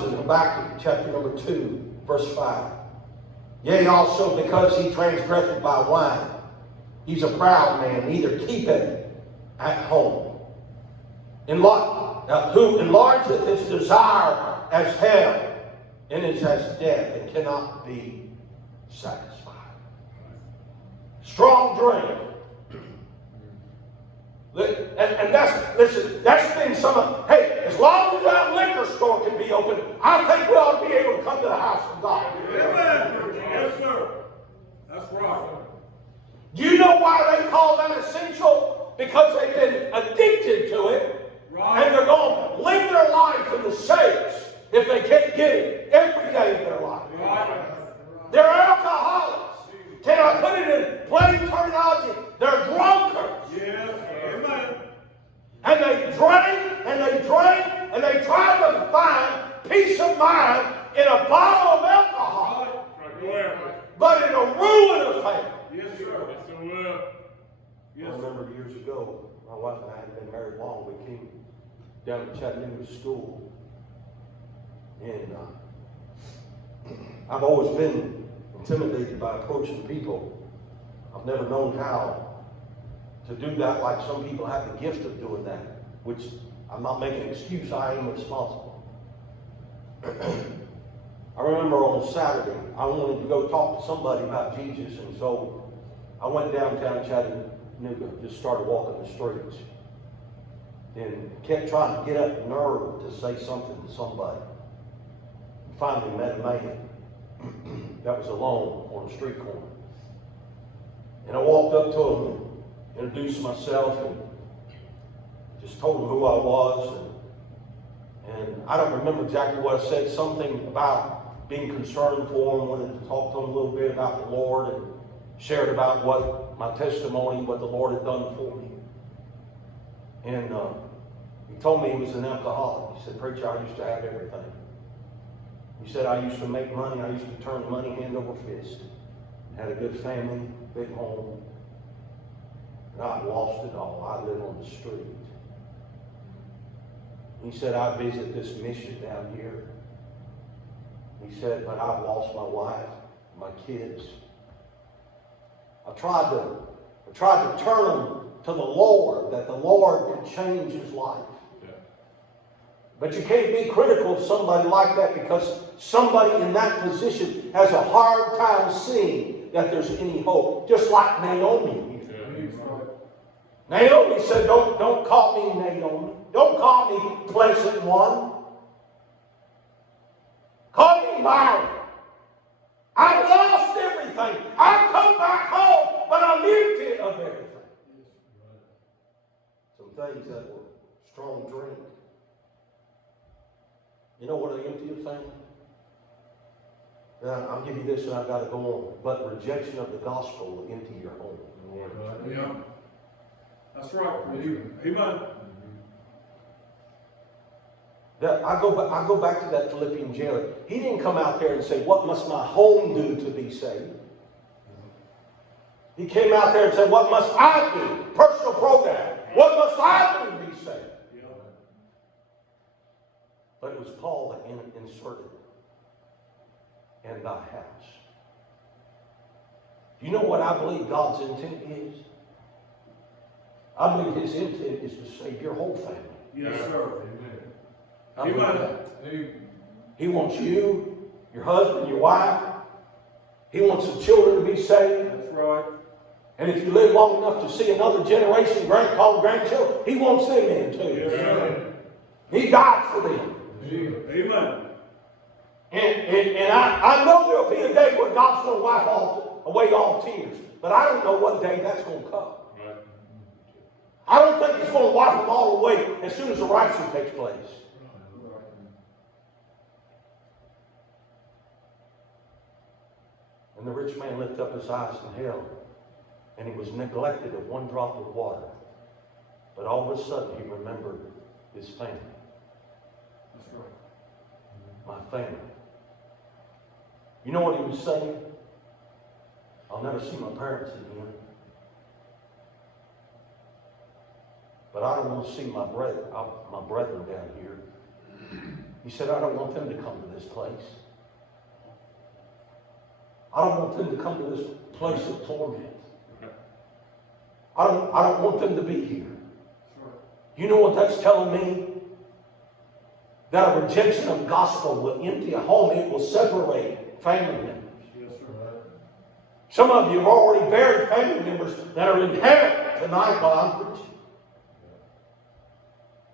in Habakkuk chapter number 2, verse 5, yea, also because he transgresseth by wine, he's a proud man, neither keepeth at home. Who enlargeth his desire as hell, and is as death, and cannot be satisfied. Strong drink. And that's been some of, hey, as long as that liquor store can be open, I think we ought to be able to come to the house of God. Amen. Yes, sir. That's right. Do you know why they call that essential? Because they've been addicted to it, Right. and they're going to live their life in the shades if they can't get it every day of their life. Right. They're alcoholics. Can I put it in plain terminology? They're drunkards. Yes. Amen. And they drank, and they drank, and they tried to find peace of mind in a bottle of alcohol, Right. Go ahead. but in a ruin affair. Yes, sir. Yes, sir, will. Yes, I remember years ago, my wife and I hadn't been married long. We came down to Chattanooga to school, and I've always been intimidated by approaching people. I've never known how to do that like some people have the gift of doing that, which I'm not making an excuse, I am responsible. I remember on Saturday, I wanted to go talk to somebody about Jesus, and so I went downtown Chattanooga, just started walking the streets, and kept trying to get up the nerve to say something to somebody. Finally met a man that was alone on the street corner. And I walked up to him and introduced myself and just told him who I was. And I don't remember exactly what I said, something about being concerned for him, wanted to talk to him a little bit about the Lord, and shared about what my testimony, what the Lord had done for me. And he told me he was an alcoholic. He said, preacher, I used to have everything. He said, I used to make money. I used to turn money hand over fist. Had a good family, big home. And I've lost it all. I live on the street. He said, I visit this mission down here. He said, but I've lost my wife, my kids. I tried to turn him to the Lord, that the Lord could change his life. But you can't be critical of somebody like that, because somebody in that position has a hard time seeing that there's any hope. Just like Naomi here. Naomi said, don't call me Naomi. Don't call me pleasant one. Call me Mara. I've lost everything. I've come back home, but I'm empty of everything. Some things that were strong drink. You know what an empty thing? I'll give you this and I've got to go on. But rejection of the gospel will empty your home. Yeah. That's right. Amen. I go back to that Philippian jailer. He didn't come out there and say, what must my home do to be saved? He came out there and said, what must I do? Personal program. What must I do to be saved? But it was Paul that inserted "and thy house." Do you know what I believe God's intent is? I believe his intent is to save your whole family. Yes, sir. I believe Amen. that. He wants you, your husband, your wife. He wants the children to be saved. That's right. And if you live long enough to see another generation, grandchildren, he wants them in too. Yes, sir. He died for them. Amen. And I know there'll be a day where God's going to wipe away all tears. But I don't know what day that's going to come. I don't think he's going to wipe them all away as soon as the rapture takes place. And the rich man lifted up his eyes in hell, and he was neglected of one drop of water. But all of a sudden he remembered his family. That's right. My family. You know what he was saying? I'll never see my parents again. But I don't want to see my brethren down here. He said, I don't want them to come to this place. I don't want them to come to this place of torment. I don't want them to be here. You know what that's telling me? That a rejection of the gospel will empty a home. It will separate family members. Yes, sir. Some of you have already buried family members that are in heaven tonight while I'm preaching.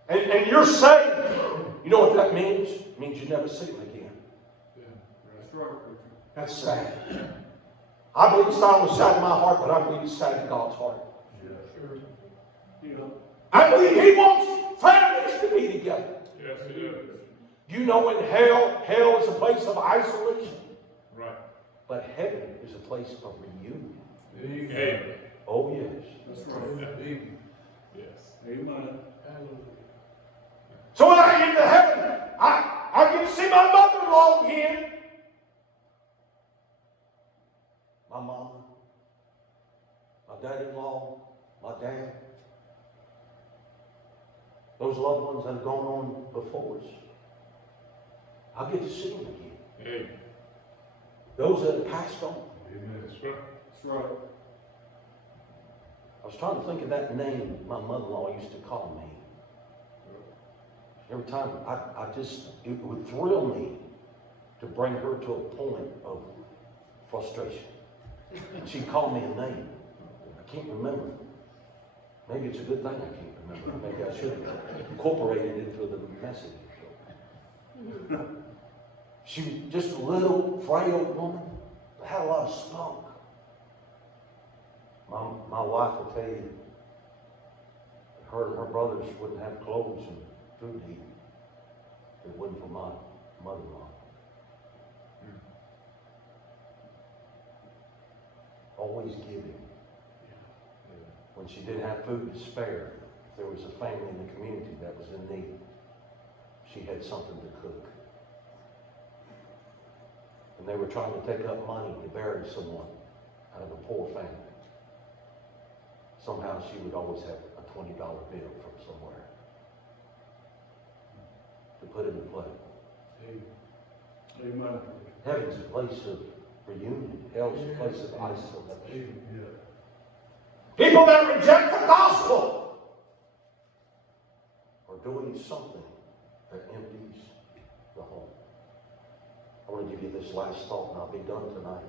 And you're saved. You know what that means? It means you never see them again. Yeah. That's right, preacher. That's sad. I believe it's not only sad in my heart, but I believe it's sad in God's heart. Yeah, sure. You know. I believe He wants families to be together. Yes, it is. You know, in hell is a place of isolation. Right. But heaven is a place of reunion. Amen. Oh, yes. That's right. Yes. Amen. So when I get to heaven, I get to see my mother-in-law again. My mama, my daddy-in-law, my dad. Those loved ones that have gone on before us. I'll get to see them again. Amen. Those that have passed on. Amen. That's right. That's right. I was trying to think of that name my mother-in-law used to call me. Every time, it would thrill me to bring her to a point of frustration. And she'd call me a name. I can't remember. Maybe it's a good thing I can't remember. Maybe I should have incorporated it into the message. She was just a little, frail woman, but had a lot of spunk. My wife will tell you, her and her brothers wouldn't have clothes and food to eat if it wasn't for my mother-in-law. Always giving. When she didn't have food to spare, if there was a family in the community that was in need, she had something to cook. And they were trying to take up money to bury someone out of a poor family. Somehow she would always have a $20 bill from somewhere to put in the plate. Amen. Heaven's a place of reunion. Hell's a place of isolation. People that reject the gospel are doing something that empties the home. I want to give you this last thought and I'll be done tonight.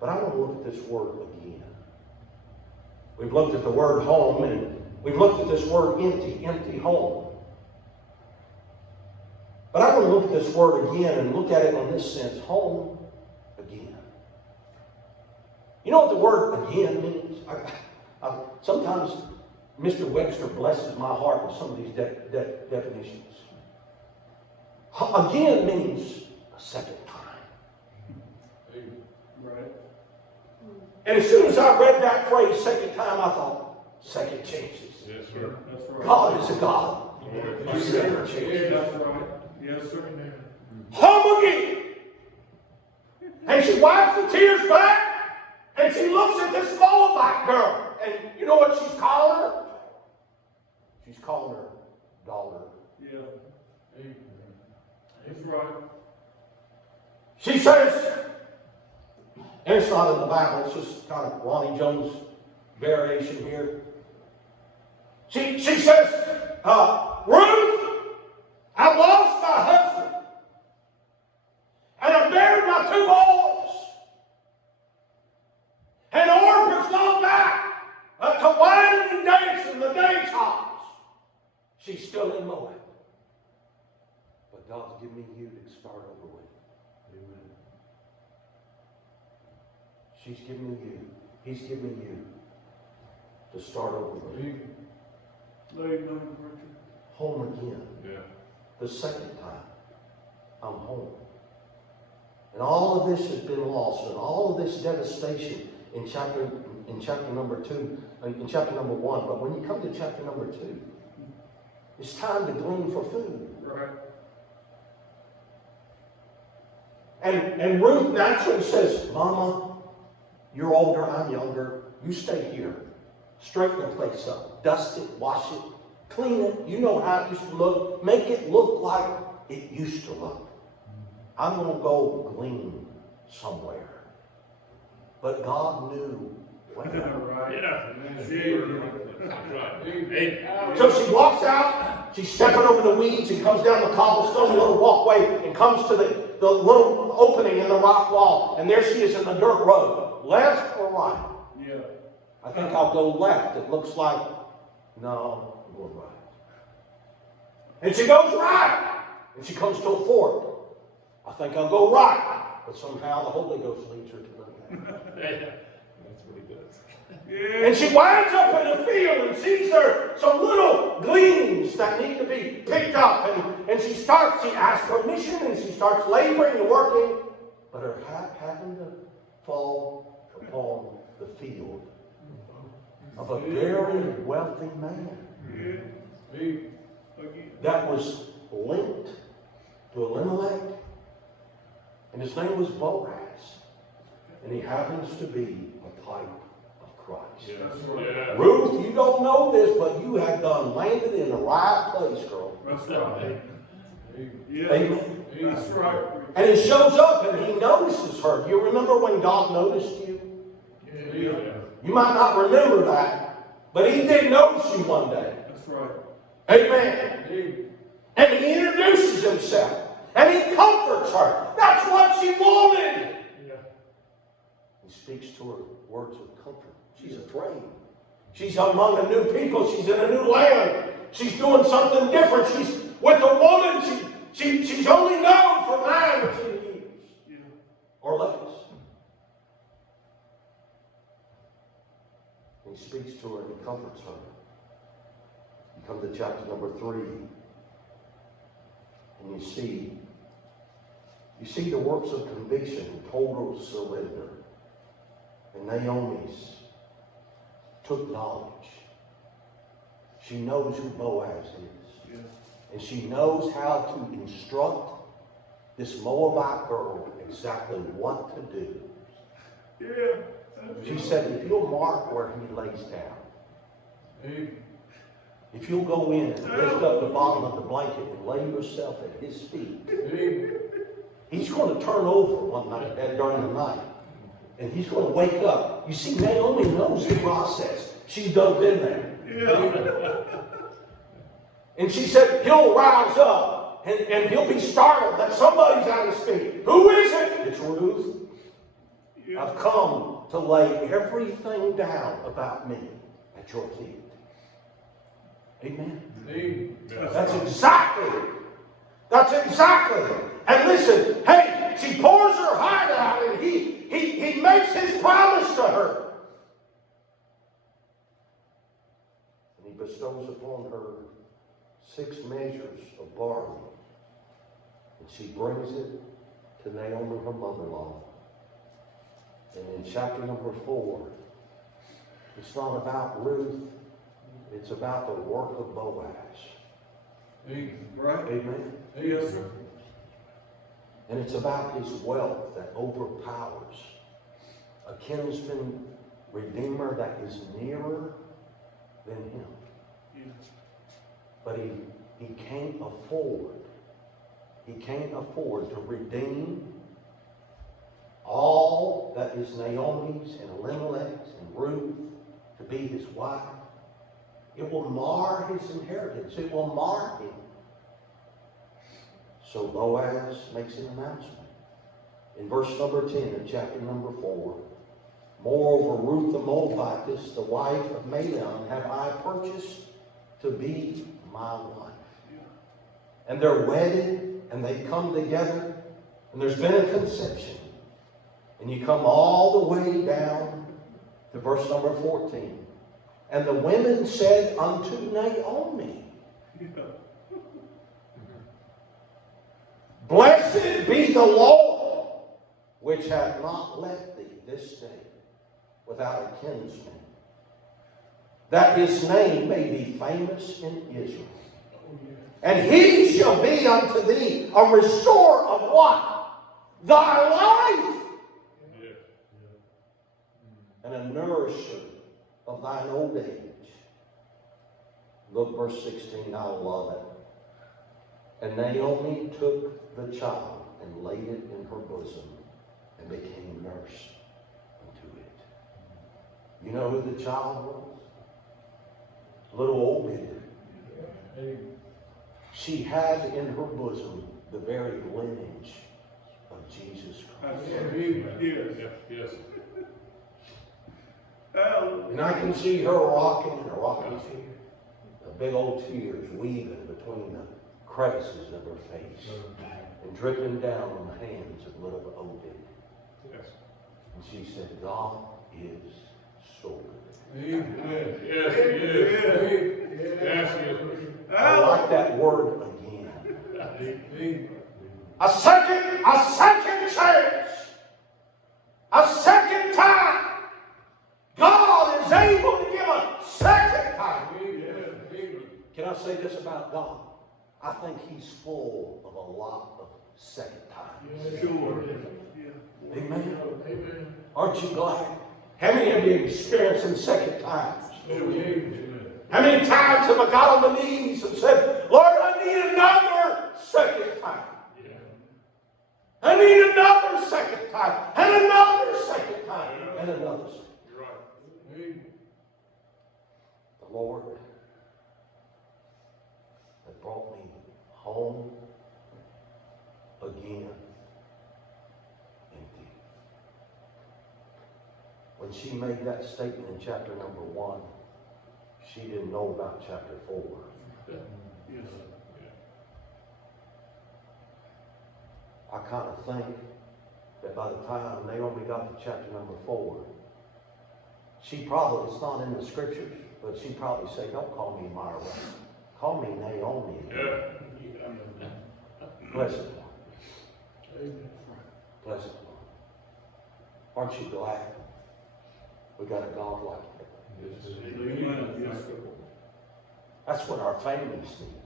But I want to look at this word again. We've looked at the word home and we've looked at this word empty home. But I want to look at this word again and look at it in this sense, home again. You know what the word again means? Sometimes Mr. Webster blesses my heart with some of these definitions. Again means a second time. Right. And as soon as I read that phrase, second time, I thought, second chances. Yes, sir. That's right. God is a God Lord. of second Yeah, chances. that's right. Yes, sir. Home again. And she wipes the tears back, and she looks at this Moabite girl. And you know what she's calling her? She's calling her daughter. Yeah. That's right. She says, and it's not in the Bible, it's just kind of Ronnie Jones' variation here. She says, Ruth, I lost my husband, and I buried my 2 boys, and Orpah's gone back to whining and dancing the dance halls. She's still in Moab. But God's given me you to start over with. Amen. She's given me you. He's given me you to start over with. Amen, preacher. Home again. Yeah. The second time, I'm home. And all of this has been lost, and all of this devastation in chapter number 2, in chapter number 1. But when you come to chapter number 2, It's time to glean for food. Right. And Ruth naturally says, Mama, you're older, I'm younger. You stay here. Straighten the place up. Dust it, wash it, clean it. You know how it used to look. Make it look like it used to look. I'm going to go glean somewhere. But God knew when. So she walks out, she's stepping over the weeds and comes down the cobblestone little walkway and comes to the little opening in the rock wall. And there she is in the dirt road. Left or right? Yeah. I think I'll go left. It looks like, no, I'm going right. And she goes right. And she comes to a fork. I think I'll go right. But somehow the Holy Ghost leads her to the left. That's what he does. And she winds up in the field and sees there some little gleanings that need to be picked up. And she asks permission and she starts laboring and working. But her hat happened to fall upon the field of a very wealthy man that was linked to Elimelech. And his name was Boaz. And he happens to be a type of Christ. Yeah. Ruth, you don't know this, but you have done landed in the right place, girl. That's right. Yeah. Amen. That's right. And he shows up and he notices her. Do you remember when God noticed you? Yeah. You might not remember that, but he did notice you one day. That's right. Amen. And he introduces himself. And he comforts her. That's what she wanted. Yeah. He speaks to her words of comfort. She's afraid. She's among a new people. She's in a new land. She's doing something different. She's with a woman. She's only known for 9 or 10 years. Yeah. Or less. He speaks to her and he comforts her. You come to chapter number 3. And you see the works of conviction, total surrender. And Naomi's took knowledge. She knows who Boaz is. Yeah. And she knows how to instruct this Moabite girl exactly what to do. Yeah. She said, if you'll mark where he lays down, if you'll go in and lift up the bottom of the blanket and lay yourself at his feet, he's going to turn over one night during the night. And he's going to wake up. You see, Naomi knows the process. She's done been there. Yeah. And she said, he'll rouse up and he'll be startled that somebody's at his feet. Who is it? It's Ruth. Yeah. I've come to lay everything down about me at your feet. Amen. That's exactly. And listen, hey, she pours her heart out and he makes his promise to her. And he bestows upon her 6 measures of barley. And she brings it to Naomi, her mother-in-law. And in chapter number 4, it's not about Ruth. It's about the work of Boaz. Right? Amen. Yes, sir. And it's about his wealth that overpowers a kinsman redeemer that is nearer than him. Yeah. But he can't afford. He can't afford to redeem all that is Naomi's and Elimelech's and Ruth to be his wife. It will mar his inheritance. It will mar him. So Boaz makes an announcement. In verse number 10 of chapter number 4, moreover, Ruth the Moabitess, the wife of Mahlon, have I purchased to be my wife. And they're wedded, and they come together, and there's been a conception. And you come all the way down to verse number 14. And the women said unto Naomi, Blessed be the Lord, which hath not left thee this day without a kinsman, that his name may be famous in Israel. And he shall be unto thee a restorer of what? Thy life. And a nourisher of thine old age. Look, verse 16, I love it. And Naomi took the child and laid it in her bosom and became nurse unto it. You know who the child was? Little old Obed. She had in her bosom the very lineage of Jesus Christ. Yes. And I can see her rocking, the big old tears weaving between the crevices of her face and dripping down on the hands of little Obed. Yes. And she said, God is so good. Yes, he is. Yes, he is. I like that word again. A second chance. A second time. God is able to give a second time. Can I say this about God? I think he's full of a lot of second times. Sure. Amen. Aren't you glad? How many of you experiencing second times? How many times have I got on the knees and said, Lord, I need another second time. I need another second time. And another second time. And another second time. You're right. The Lord that brought me home again empty. When she made that statement in chapter number 1, she didn't know about chapter 4. Yes. I kind of think that by the time Naomi got to chapter number 4, she probably, it's not in the scriptures, but she probably said, don't call me Myra. Call me Naomi. Yeah. Blessed one. Blessed one. Aren't you glad we got a God like that? That's what our families need.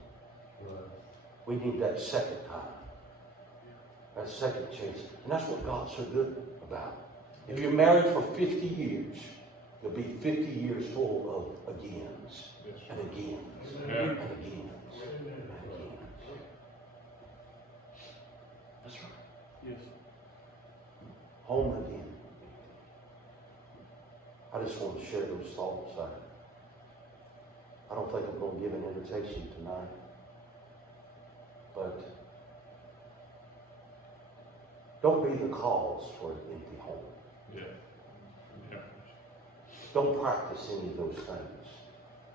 We need that second time. That second chance. And that's what God's so good about. If you're married for 50 years, there'll be 50 years full of agains and agains and agains and agains. That's right. Yes. Home again. I just want to share those thoughts. I don't think I'm going to give an invitation tonight. But don't be the cause for an empty home. Yeah. Yeah. Don't practice any of those things.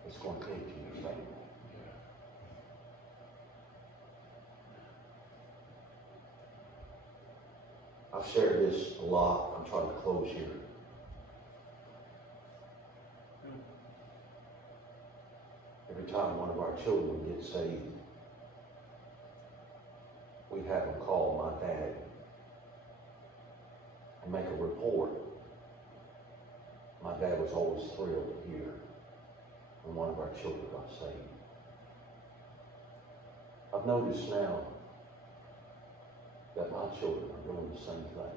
It's going to empty your family. I've shared this a lot. I'm trying to close here. Every time one of our children gets saved, we have them call my dad and make a report. My dad was always thrilled to hear when one of our children got saved. I've noticed now that my children are doing the same thing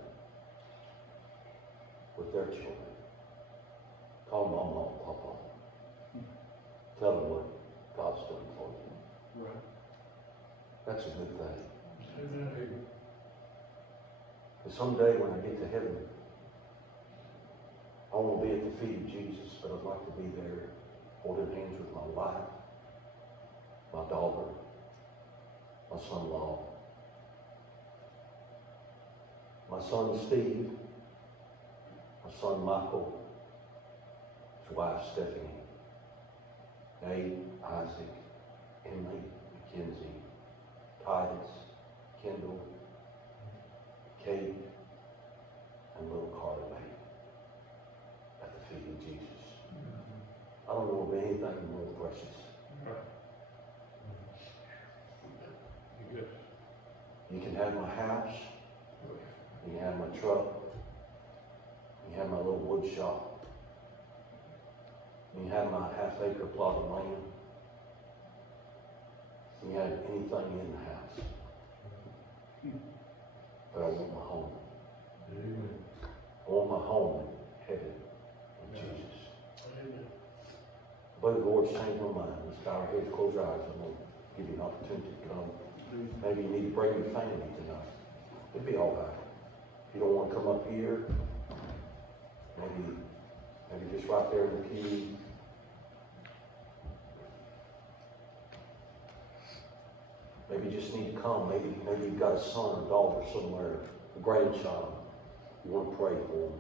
with their children. Call Mama and Papa. Tell them what God's done for you. Right. That's a good thing. And someday when I get to heaven, I won't be at the feet of Jesus, but I'd like to be there holding hands with my wife, my daughter, my son-in-law, my son Steve, my son Michael, his wife Stephanie, Nate, Isaac, Emily, Mackenzie, Titus, Kendall, Kate, and little Carter May at the feet of Jesus. I don't know of anything more precious. Good. You can have my house, you can have my truck, you can have my little wood shop, you can have my half-acre plot of land. can you have anything in the house. But I want my home. I want my home in heaven in Jesus. But the Lord's changed my mind. Let's bow our heads, close our eyes. I'm going to give you an opportunity to come. Maybe you need to bring your family tonight. It'd be all right. If you don't want to come up here, maybe just right there in the pew. Maybe you just need to come. Maybe you've got a son or daughter somewhere, a grandchild. You want to pray for them.